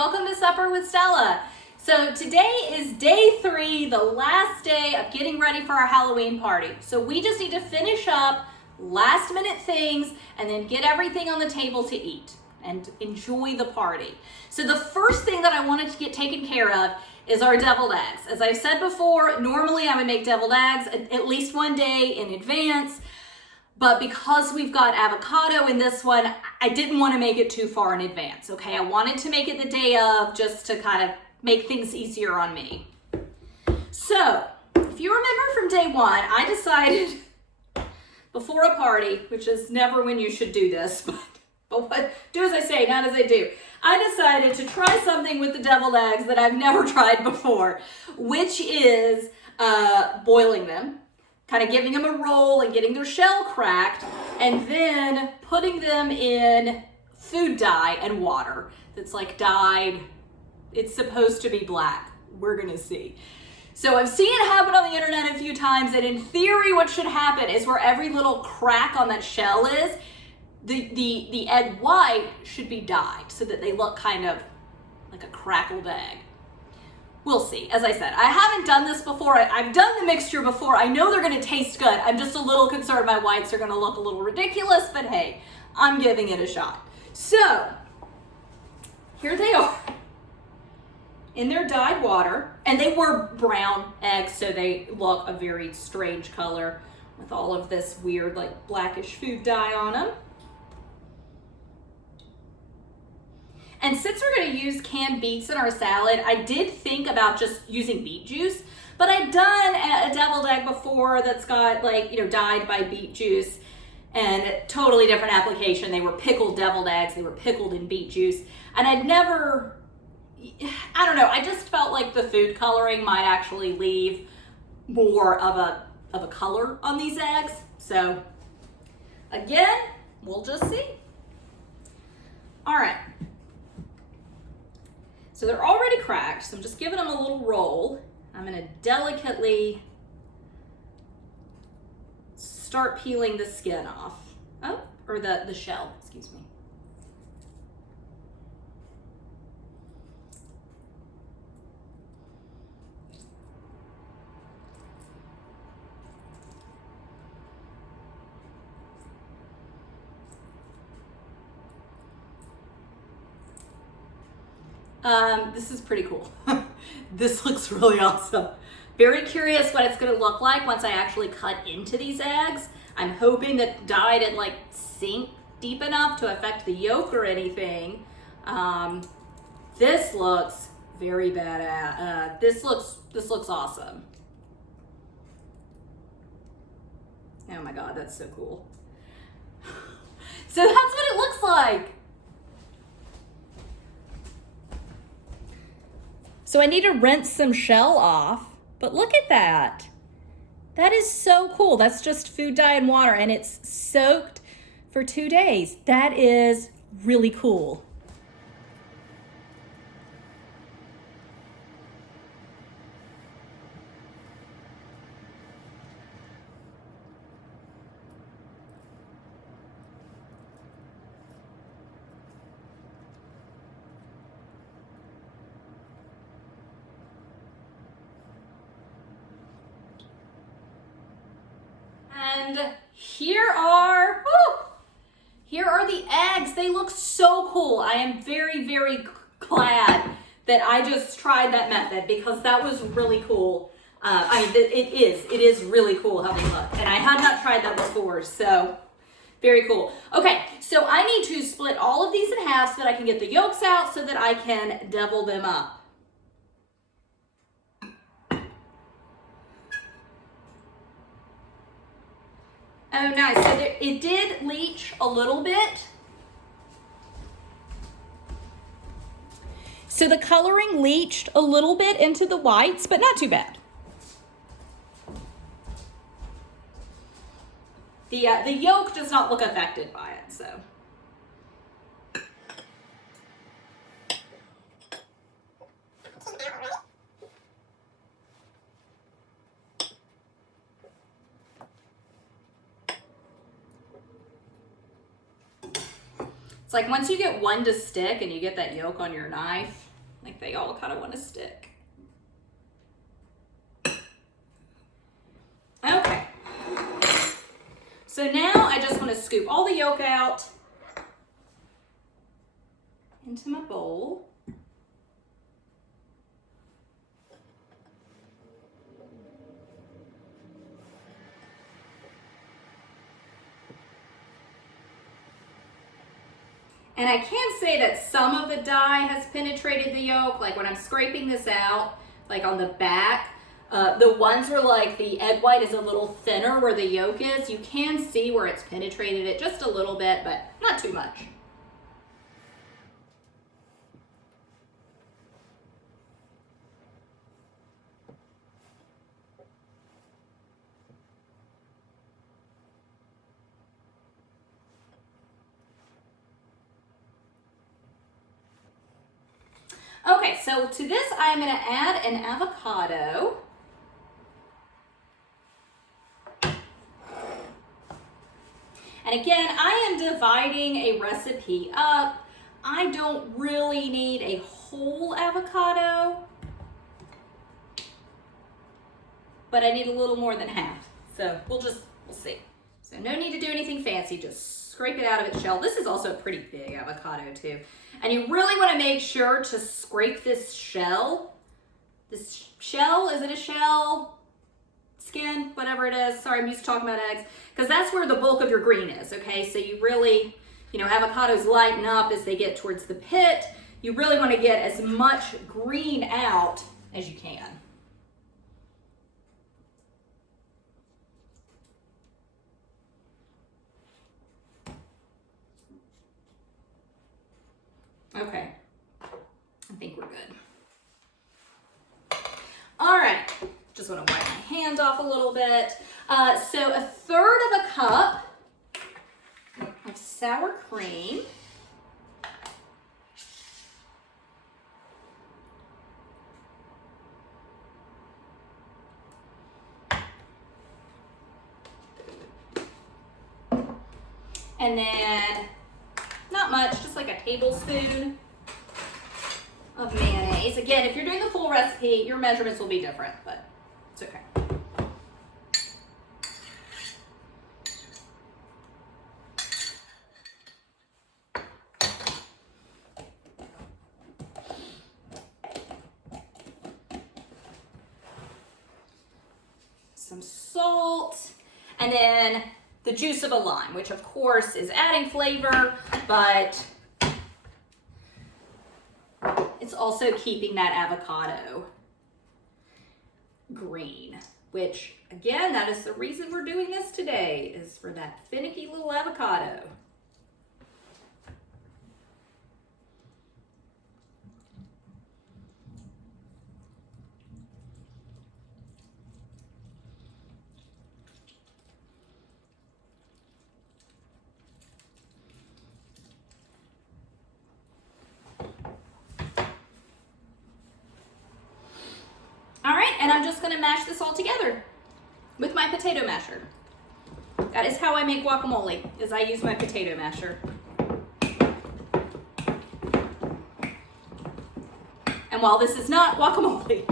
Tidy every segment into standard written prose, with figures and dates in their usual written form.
welcome to Supper with Stella. So today is day 3, the last day of getting ready for our Halloween party. So we just need to finish up last minute things and then get everything on the table to eat and enjoy the party. So the first thing that I wanted to get taken care of is our deviled eggs. As I've said before, normally I would make deviled eggs at least one day in advance. But because we've got avocado in this one, I didn't want to make it too far in advance, okay? I wanted to make it the day of just to kind of make things easier on me. So, if you remember from day 1, I decided before a party, which is never when you should do this, but do as I say, not as I do. I decided to try something with the deviled eggs that I've never tried before, which is boiling them. Kind of giving them a roll and getting their shell cracked, and then putting them in food dye and water that's like dyed. It's supposed to be black. We're gonna see. So I've seen it happen on the internet a few times, and in theory what should happen is where every little crack on that shell is, the egg white should be dyed so that they look kind of like a crackled egg. We'll see. As I said, I haven't done this before. I've done the mixture before. I know they're going to taste good. I'm just a little concerned my whites are going to look a little ridiculous, but hey, I'm giving it a shot. So, here they are in their dyed water, and they were brown eggs, so they look a very strange color with all of this weird like blackish food dye on them. And since we're going to use canned beets in our salad, I did think about just using beet juice, but I'd done a deviled egg before that's got dyed by beet juice, and a totally different application. They were pickled deviled eggs. They were pickled in beet juice. And I don't know, I just felt like the food coloring might actually leave more of a color on these eggs. So again, we'll just see. All right. So they're already cracked, so I'm just giving them a little roll. I'm gonna delicately start peeling the skin off. Oh, or the shell, excuse me. This is pretty cool. This looks really awesome. Very curious what it's gonna look like once I actually cut into these eggs. I'm hoping that dye didn't sink deep enough to affect the yolk or anything. This looks very badass. This looks awesome. Oh my God, that's so cool. So that's what it looks like. So I need to rinse some shell off, but look at that. That is so cool. That's just food dye and water, and it's soaked for 2 days. That is really cool. And here are the eggs. They look so cool. I am very, very glad that I just tried that method because that was really cool. It is really cool how they look. And I had not tried that before, so very cool. Okay, so I need to split all of these in half so that I can get the yolks out so that I can devil them up. Oh, nice. So it did leach a little bit. So the coloring leached a little bit into the whites, but not too bad. The yolk does not look affected by it, so. It's like once you get one to stick and you get that yolk on your knife, Like they all kind of want to stick. Okay. So now I just want to scoop all the yolk out into my bowl. And I can say that some of the dye has penetrated the yolk, like when I'm scraping this out, like on the back, the ones where like the egg white is a little thinner where the yolk is, you can see where it's penetrated it just a little bit, but not too much. Okay, so to this I'm going to add an avocado. And again, I am dividing a recipe up. I don't really need a whole avocado, but I need a little more than half. So we'll see. So no need to do anything fancy, just scrape it out of its shell. This is also a pretty big avocado too. And you really want to make sure to scrape this shell. This shell, is it a shell? Skin, whatever it is. Sorry, I'm used to talking about eggs. Because that's where the bulk of your green is, okay? So you really, avocados lighten up as they get towards the pit. You really want to get as much green out as you can. Okay, I think we're good. All right, just want to wipe my hand off a little bit. So 1/3 of a cup of sour cream. And then, not much, just like a tablespoon of mayonnaise. Again, if you're doing the full recipe, your measurements will be different, but it's okay. Some salt, and then the juice of a lime, which of course is adding flavor, but it's also keeping that avocado green, which again, that is the reason we're doing this today, is for that finicky little avocado. All right, and I'm just gonna mash this all together with my potato masher. That is how I make guacamole, is I use my potato masher. And while this is not guacamole,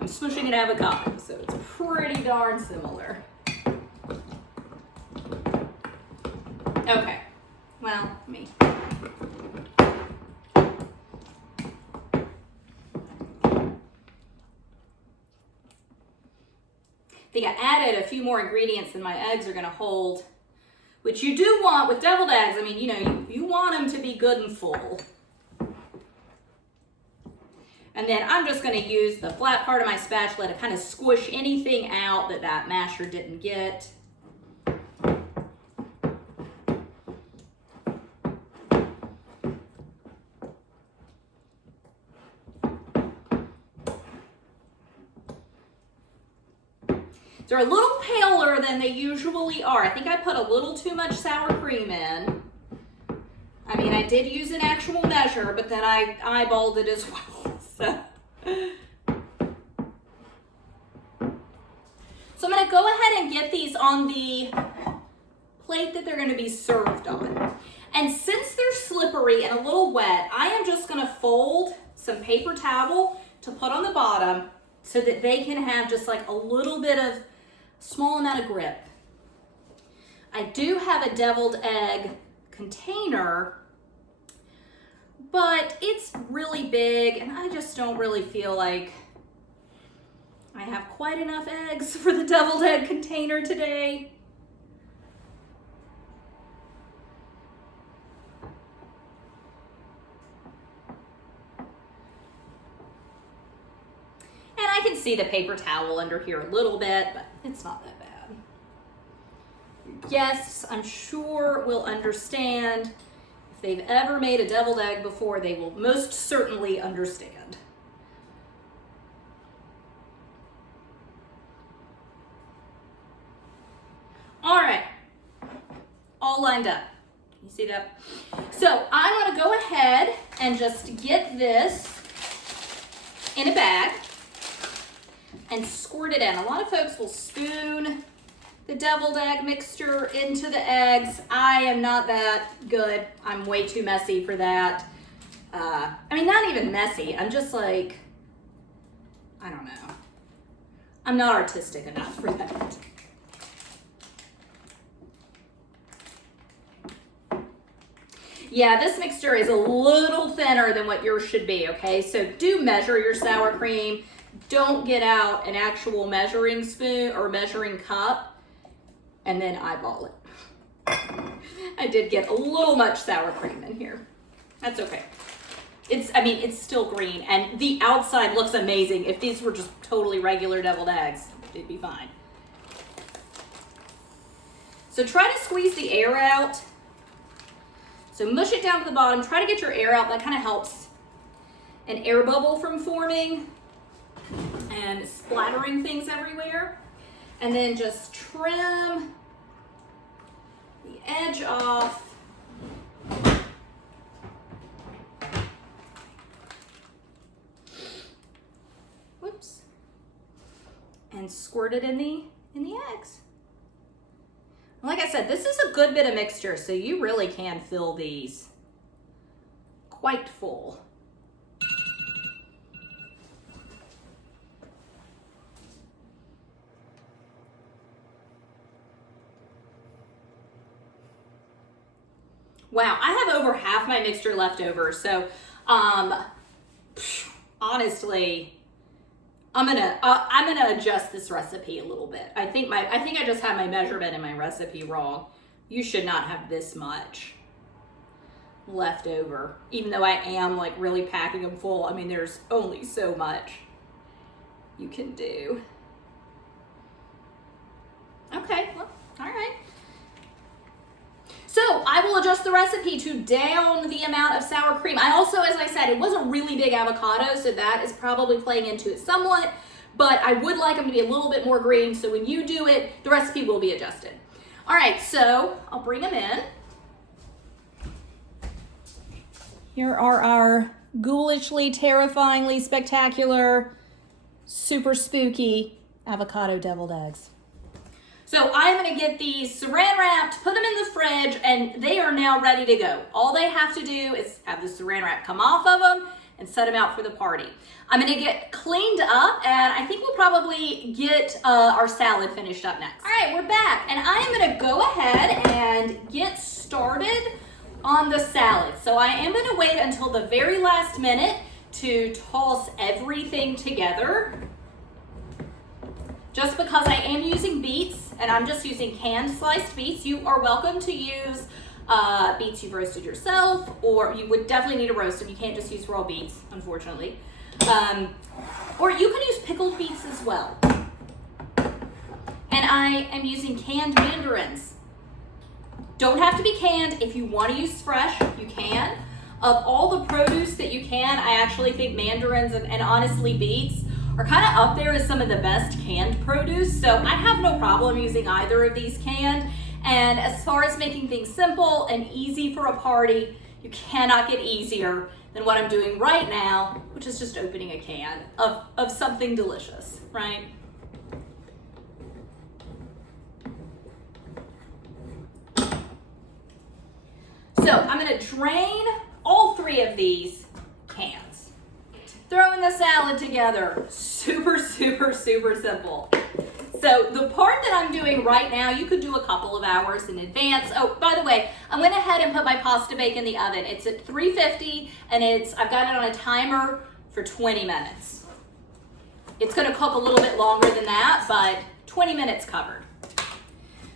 I'm smushing an avocado, so it's pretty darn similar. Okay, well, me. I think I added a few more ingredients than my eggs are gonna hold, which you do want with deviled eggs. I mean, you want them to be good and full. And then I'm just gonna use the flat part of my spatula to kind of squish anything out that masher didn't get. They're a little paler than they usually are. I think I put a little too much sour cream in. I mean, I did use an actual measure, but then I eyeballed it as well. So I'm gonna go ahead and get these on the plate that they're gonna be served on. And since they're slippery and a little wet, I am just gonna gonna fold some paper towel to put on the bottom so that they can have just like a little bit of small amount of grip. I do have a deviled egg container, but it's really big and I just don't really feel like I have quite enough eggs for the deviled egg container today. And I can see the paper towel under here a little bit, but it's not that bad. Guests, I'm sure, will understand. If they've ever made a deviled egg before, they will most certainly understand. All right, all lined up. You see that? So I'm gonna go ahead and just get this in a bag and squirt it in. A lot of folks will spoon the deviled egg mixture into the eggs. I am not that good. I'm way too messy for that. I mean, not even messy. I'm just like, I don't know. I'm not artistic enough for that. Yeah, this mixture is a little thinner than what yours should be, okay? So do measure your sour cream. Don't get out an actual measuring spoon or measuring cup and then eyeball it. I did get a little much sour cream in here. That's okay. It's still green and the outside looks amazing. If these were just totally regular deviled eggs, it'd be fine. So try to squeeze the air out. So mush it down to the bottom, try to get your air out. That kind of helps an air bubble from forming and splattering things everywhere. And then just trim the edge off. Whoops. And squirt it in the eggs. Like I said, this is a good bit of mixture, so you really can fill these quite full. Wow, I have over half my mixture left over, so honestly, I'm gonna adjust this recipe a little bit. I think I just had my measurement in my recipe wrong. You should not have this much left over, even though I am like really packing them full. I mean, there's only so much you can do. Okay, well, all right. So I will adjust the recipe to down the amount of sour cream. I also, as I said, it was a really big avocado, so that is probably playing into it somewhat, but I would like them to be a little bit more green, so when you do it, the recipe will be adjusted. All right, so I'll bring them in. Here are our ghoulishly, terrifyingly spectacular, super spooky avocado deviled eggs. So I'm gonna get these saran wrapped, put them in the fridge, and they are now ready to go. All they have to do is have the saran wrap come off of them and set them out for the party. I'm gonna get cleaned up, and I think we'll probably get our salad finished up next. All right, we're back, and I am gonna go ahead and get started on the salad. So I am gonna wait until the very last minute to toss everything together. Just because I am using beets, and I'm just using canned sliced beets. You are welcome to use beets you've roasted yourself, or you would definitely need to roast them. You can't just use raw beets, unfortunately. Or you can use pickled beets as well. And I am using canned mandarins. Don't have to be canned. If you want to use fresh, you can. Of all the produce that you can, I actually think mandarins and honestly beets are kind of up there as some of the best canned produce. So I have no problem using either of these canned. And as far as making things simple and easy for a party, you cannot get easier than what I'm doing right now, which is just opening a can of something delicious, right? So I'm gonna drain all three of these cans. Throwing the salad together, super, super, super simple. So the part that I'm doing right now, you could do a couple of hours in advance. Oh, by the way, I went ahead and put my pasta bake in the oven. It's at 350 and I've got it on a timer for 20 minutes. It's gonna cook a little bit longer than that, but 20 minutes covered.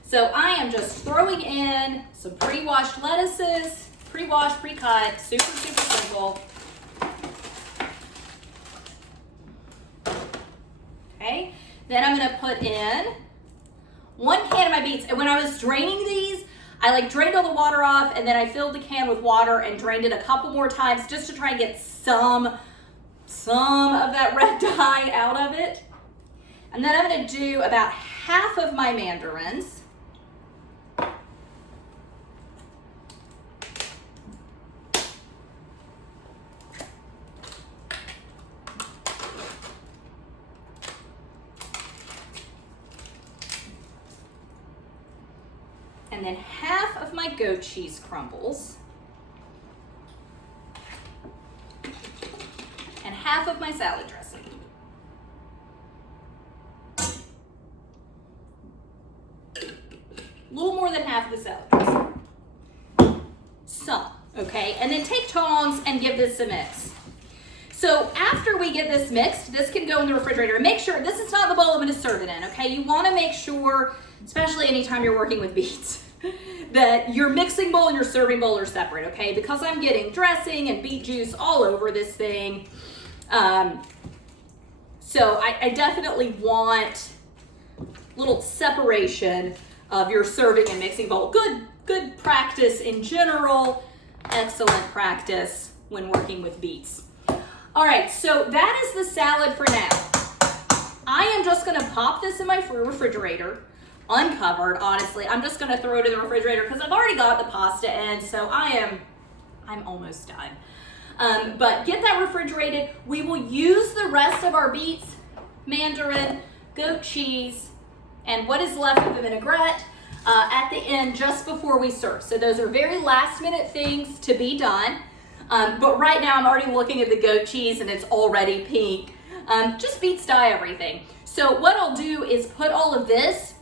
So I am just throwing in some pre-washed lettuces, pre-washed, pre-cut, super, super simple. Okay, then I'm gonna put in 1 can of my beets. And when I was draining these, I drained all the water off and then I filled the can with water and drained it a couple more times just to try and get some of that red dye out of it. And then I'm gonna do about half of my mandarins. And then half of my goat cheese crumbles. And half of my salad dressing. A little more than half of the salad dressing. Some, okay? And then take tongs and give this a mix. So after we get this mixed, this can go in the refrigerator. Make sure, this is not the bowl I'm gonna serve it in, okay? You wanna make sure, especially anytime you're working with beets, that your mixing bowl and your serving bowl are separate, okay? Because I'm getting dressing and beet juice all over this thing. So I definitely want little separation of your serving and mixing bowl. Good practice in general, excellent practice when working with beets. All right, so that is the salad for now. I am just gonna pop this in my refrigerator, uncovered, honestly. I'm just gonna throw it in the refrigerator because I've already got the pasta in, so I'm almost done. But get that refrigerated. We will use the rest of our beets, mandarin, goat cheese, and what is left of the vinaigrette at the end just before we serve. So those are very last minute things to be done. But right now I'm already looking at the goat cheese and it's already pink. Just beets dye everything. So what I'll do is put all of this,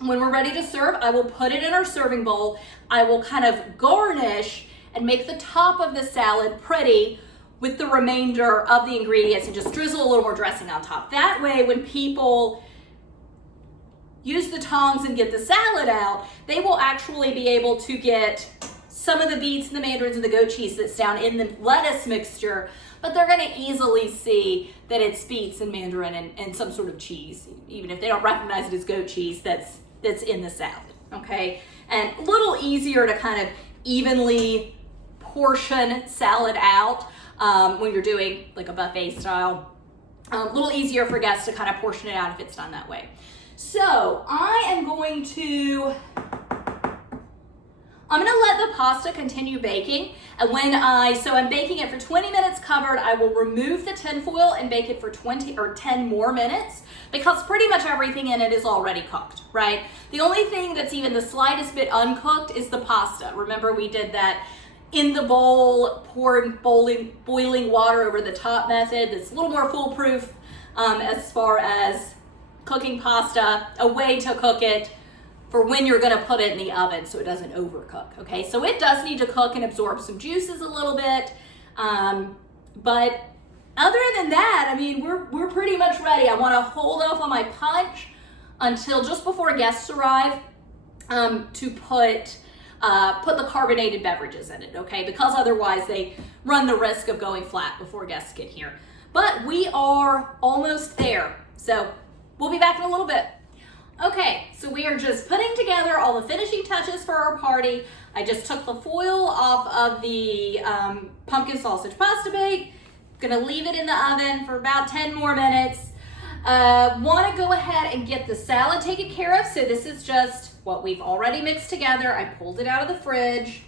when we're ready to serve, I will put it in our serving bowl. I will kind of garnish and make the top of the salad pretty with the remainder of the ingredients and just drizzle a little more dressing on top. That way, when people use the tongs and get the salad out, they will actually be able to get some of the beets and the mandarins and the goat cheese that's down in the lettuce mixture, but they're gonna easily see that it's beets and mandarin and some sort of cheese, even if they don't recognize it as goat cheese that's in the salad, okay? And a little easier to kind of evenly portion salad out when you're doing like a buffet style. A little easier for guests to kind of portion it out if it's done that way. So I'm gonna let the pasta continue baking. And so I'm baking it for 20 minutes covered, I will remove the tin foil and bake it for 10 more minutes because pretty much everything in it is already cooked, right? The only thing that's even the slightest bit uncooked is the pasta. Remember we did that in the bowl, pouring boiling water over the top method. That's a little more foolproof as far as cooking pasta, a way to cook it for when you're gonna put it in the oven so it doesn't overcook, okay? So it does need to cook and absorb some juices a little bit, but other than that, I mean, we're pretty much ready. I wanna hold off on my punch until just before guests arrive to put the carbonated beverages in it, okay? Because otherwise they run the risk of going flat before guests get here. But we are almost there, so we'll be back in a little bit. Okay, so we are just putting together all the finishing touches for our party. I just took the foil off of the pumpkin sausage pasta bake. Gonna leave it in the oven for about 10 more minutes. Wanna go ahead and get the salad taken care of. So this is just what we've already mixed together. I pulled it out of the fridge.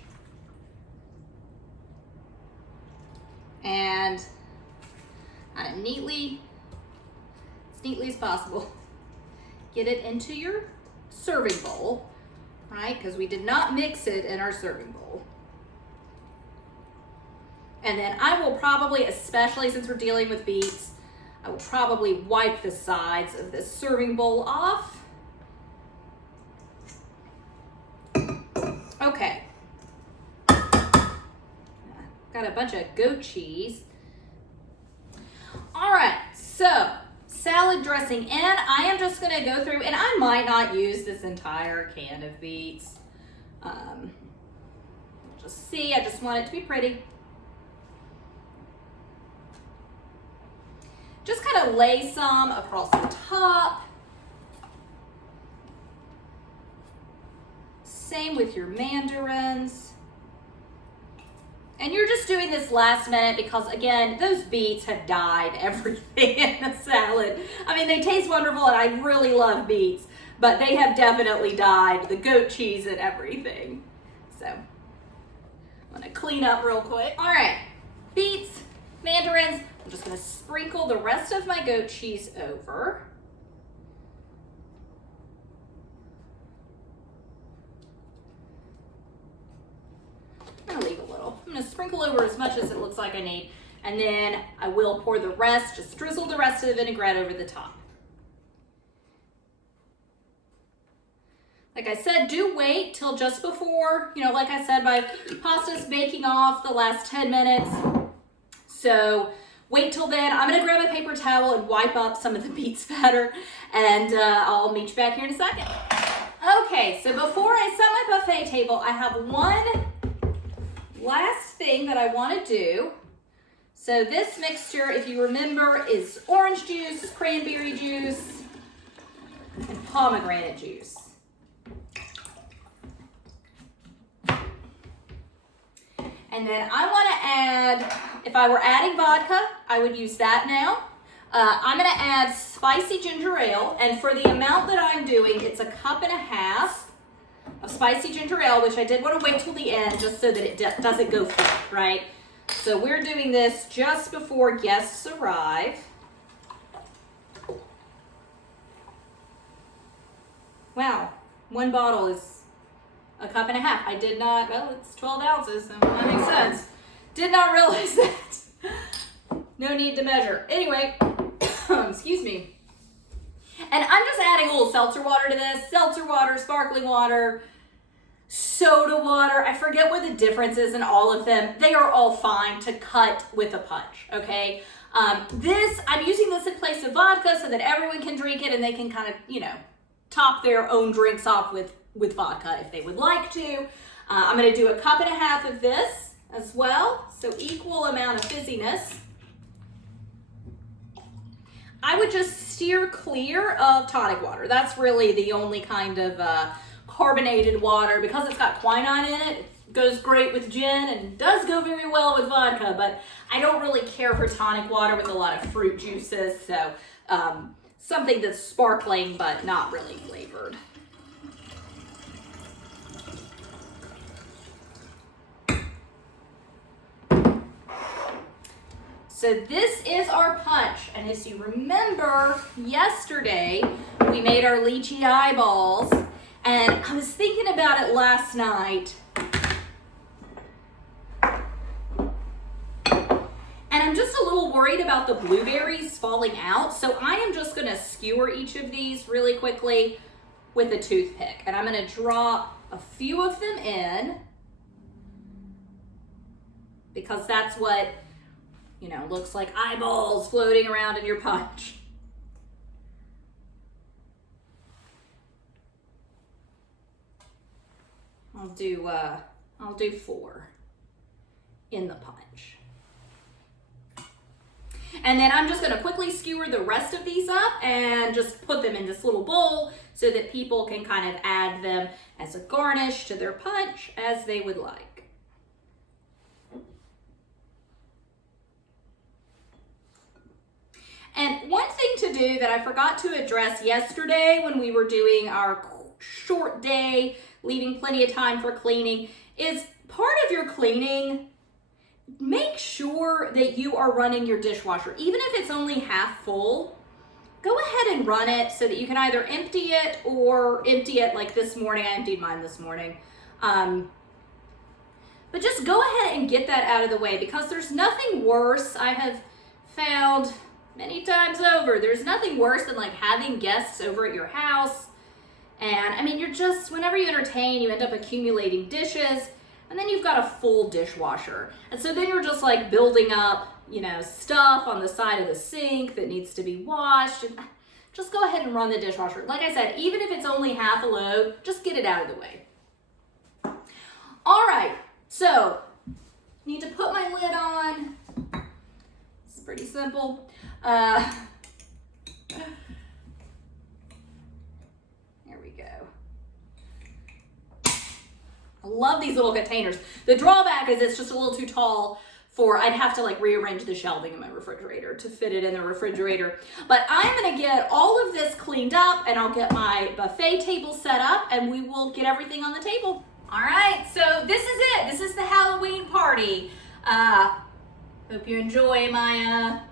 And as neatly as possible, get it into your serving bowl, right? Because we did not mix it in our serving bowl. And then I will probably, especially since we're dealing with beets, I will probably wipe the sides of this serving bowl off. Okay. Got a bunch of goat cheese. All right, so salad dressing in. I am just gonna go through, and I might not use this entire can of beets. Just see, I just want it to be pretty. Just kind of lay some across the top. Same with your mandarins. And you're just doing this last minute because, again, those beets have dyed everything in the salad. I mean, they taste wonderful and I really love beets, but they have definitely dyed the goat cheese and everything. So I'm gonna clean up real quick. All right, beets, mandarins. I'm just gonna sprinkle the rest of my goat cheese over. I'm gonna leave a little. I'm gonna sprinkle over as much as it looks like I need, and then I will pour the rest, just drizzle the rest of the vinaigrette over the top. Like I said, do wait till just before, like I said, my pasta's baking off the last 10 minutes. So wait till then. I'm gonna grab a paper towel and wipe up some of the beet spatter, and I'll meet you back here in a second. Okay, so before I set my buffet table, I have one last thing that I want to do. So this mixture, if you remember, is orange juice, cranberry juice, and pomegranate juice. And then I want to add, if I were adding vodka, I would use that now. I'm going to add spicy ginger ale, and for the amount that I'm doing, it's 1.5 cups of spicy ginger ale, which I did want to wait till the end just so that it doesn't go flat, right? So we're doing this just before guests arrive. Wow, one bottle is 1.5 cups. I did not, well, it's 12 ounces, so that makes sense. Did not realize that. No need to measure. Anyway, excuse me. And I'm just adding a little seltzer water to this. Seltzer water, sparkling water, soda water. I forget what the difference is in all of them. They are all fine to cut with a punch, okay? I'm using this in place of vodka so that everyone can drink it and they can kind of, top their own drinks off with vodka if they would like to. I'm gonna do 1.5 cups of this as well, so equal amount of fizziness. I would just steer clear of tonic water. That's really the only kind of carbonated water. Because it's got quinine in it, it goes great with gin and does go very well with vodka, but I don't really care for tonic water with a lot of fruit juices, so something that's sparkling but not really flavored. So this is our punch, and as you remember, yesterday we made our lychee eyeballs, and I was thinking about it last night, and I'm just a little worried about the blueberries falling out, so I am just gonna skewer each of these really quickly with a toothpick, and I'm gonna drop a few of them in, because that's what looks like eyeballs floating around in your punch. I'll do 4 in the punch. And then I'm just gonna quickly skewer the rest of these up and just put them in this little bowl so that people can kind of add them as a garnish to their punch as they would like. And one thing to do that I forgot to address yesterday when we were doing our short day, leaving plenty of time for cleaning, is part of your cleaning, make sure that you are running your dishwasher. Even if it's only half full, go ahead and run it so that you can either empty it or empty it like this morning. I emptied mine this morning. But just go ahead and get that out of the way, because there's nothing worse, I have found many times over, there's nothing worse than like having guests over at your house. And I mean, you're just, whenever you entertain, you end up accumulating dishes, and then you've got a full dishwasher. And so then you're just like building up, you know, stuff on the side of the sink that needs to be washed. And just go ahead and run the dishwasher. Like I said, even if it's only half a load, just get it out of the way. All right, so need to put my lid on. It's pretty simple. There we go. I love these little containers. The drawback is it's just a little too tall for, I'd have to like rearrange the shelving in my refrigerator to fit it in the refrigerator. But I'm gonna get all of this cleaned up, and I'll get my buffet table set up, and we will get everything on the table. All right, so this is it. This is the Halloween party. Hope you enjoy my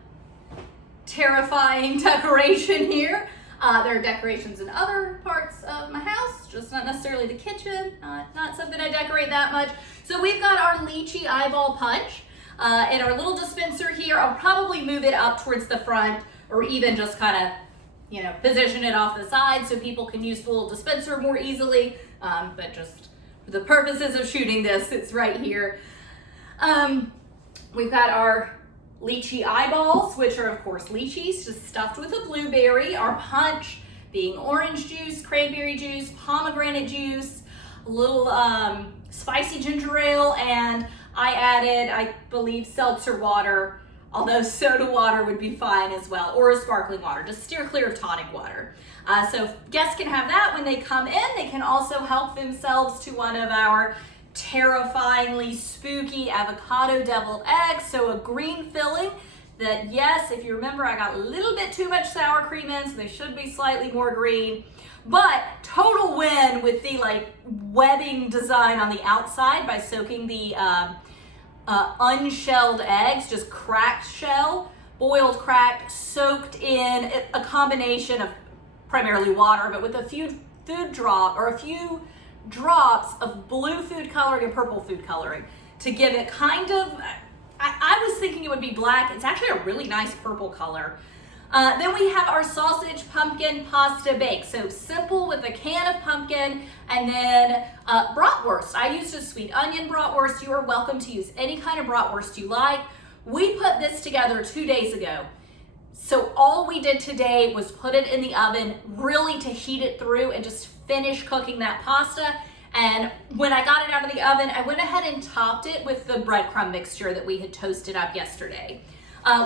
terrifying decoration here. There are decorations in other parts of my house, just not necessarily the kitchen. Not something I decorate that much. So we've got our lychee eyeball punch in our little dispenser here. I'll probably move it up towards the front, or even just kind of, you know, position it off the side so people can use the little dispenser more easily. But just for the purposes of shooting this, it's right here. We've got our lychee eyeballs, which are of course lychees, just stuffed with a blueberry. Our punch being orange juice, cranberry juice, pomegranate juice, a little spicy ginger ale, and I added, I believe, seltzer water, although soda water would be fine as well, or a sparkling water. Just steer clear of tonic water. So guests can have that when they come in. They can also help themselves to one of our terrifyingly spooky avocado deviled eggs. So a green filling that, yes, if you remember, I got a little bit too much sour cream in, so they should be slightly more green. But total win with the like webbing design on the outside by soaking the unshelled eggs, just cracked shell, boiled cracked, soaked in a combination of primarily water, but with a few drops of blue food coloring and purple food coloring to give it kind of, I was thinking it would be black. It's actually a really nice purple color. Then we have our sausage pumpkin pasta bake. So simple with a can of pumpkin, and then bratwurst. I used a sweet onion bratwurst. You are welcome to use any kind of bratwurst you like. We put this together 2 days ago. So all we did today was put it in the oven, really to heat it through and just finish cooking that pasta. And when I got it out of the oven, I went ahead and topped it with the breadcrumb mixture that we had toasted up yesterday.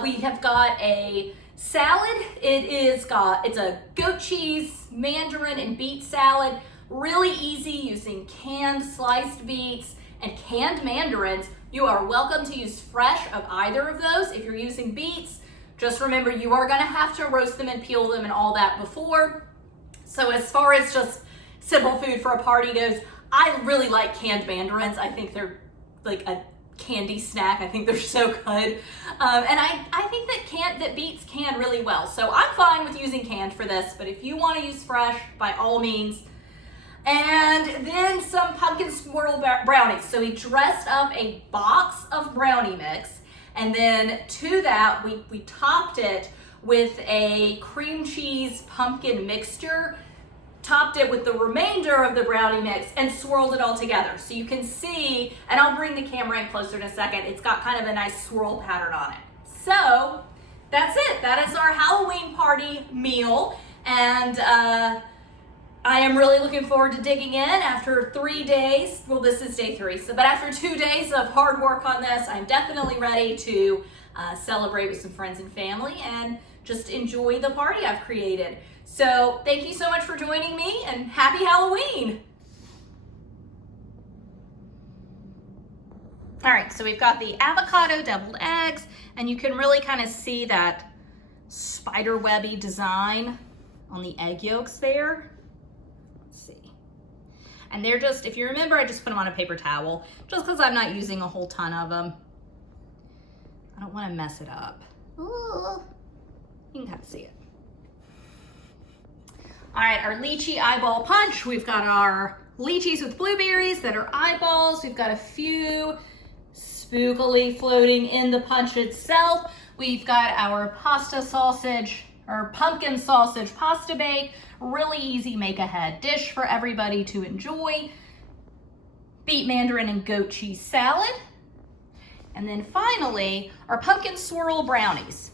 We have got a salad. It's a goat cheese, mandarin, and beet salad. Really easy, using canned sliced beets and canned mandarins. You are welcome to use fresh of either of those. If you're using beets, just remember you are gonna have to roast them and peel them and all that before. So as far as just simple food for a party goes, I really like canned mandarins. I think they're like a candy snack. I think they're so good. And I think that beets can really well. So I'm fine with using canned for this, but if you wanna use fresh, by all means. And then some pumpkin swirl brownies. So we dressed up a box of brownie mix, and then to that, we topped it with a cream cheese pumpkin mixture, topped it with the remainder of the brownie mix, and swirled it all together. So you can see, and I'll bring the camera in closer in a second, it's got kind of a nice swirl pattern on it. So that's it. That is our Halloween party meal. And I am really looking forward to digging in after 3 days. Well, this is day 3, but after 2 days of hard work on this, I'm definitely ready to celebrate with some friends and family and just enjoy the party I've created. So thank you so much for joining me, and happy Halloween. All right, so we've got the avocado deviled eggs, and you can really kind of see that spider webby design on the egg yolks there. Let's see. And they're just, if you remember, I just put them on a paper towel just because I'm not using a whole ton of them. I don't want to mess it up. Ooh, you can kind of see it. All right, our lychee eyeball punch. We've got our lychees with blueberries that are eyeballs. We've got a few spookily floating in the punch itself. We've got our pasta sausage, or pumpkin sausage pasta bake. Really easy make ahead dish for everybody to enjoy. Beet, mandarin, and goat cheese salad. And then finally, our pumpkin swirl brownies.